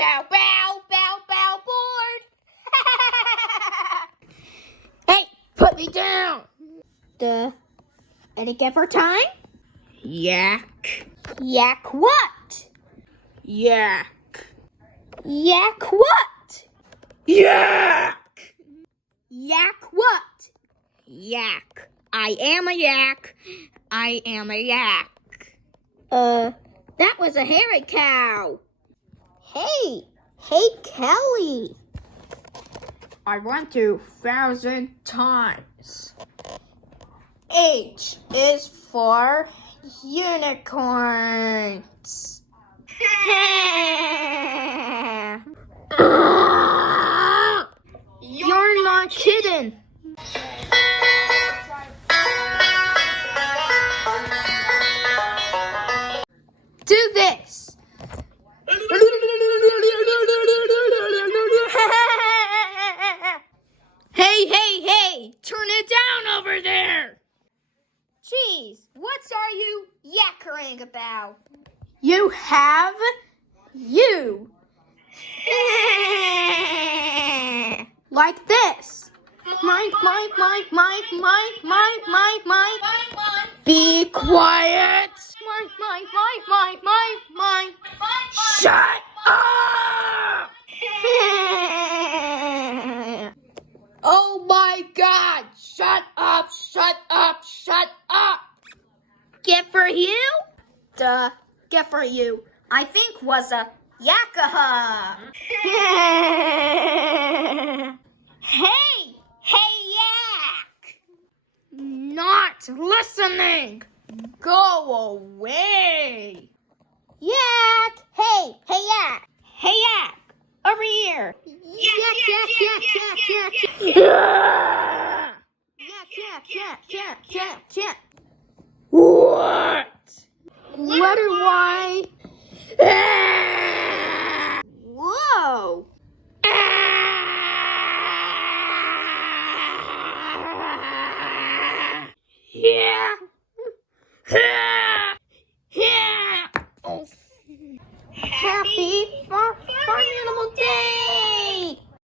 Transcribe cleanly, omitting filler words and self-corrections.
bow, bow, bow, bow, board. Hey, put me down. Any giver time? Yak. Yak what? Yak. Yak what? Yak. Yak what? Yak. I am a yak. I am a yak. That was a hairy cow. Hey, Kelly. I went 2,000 times. H is for unicorns. You're not kidding. Do this. Hey, turn it down over there. Jeez, what are you yakkering about? You. Like this. Mine. Be quiet. Mine. Shut up. Oh my God! Shut up! Gift for you? Gift for you. I think was a yakaha. Hey, yak! Not listening. Go away. Yak! Hey, yak! Hey, yak! Over here! Yak! What? What do I?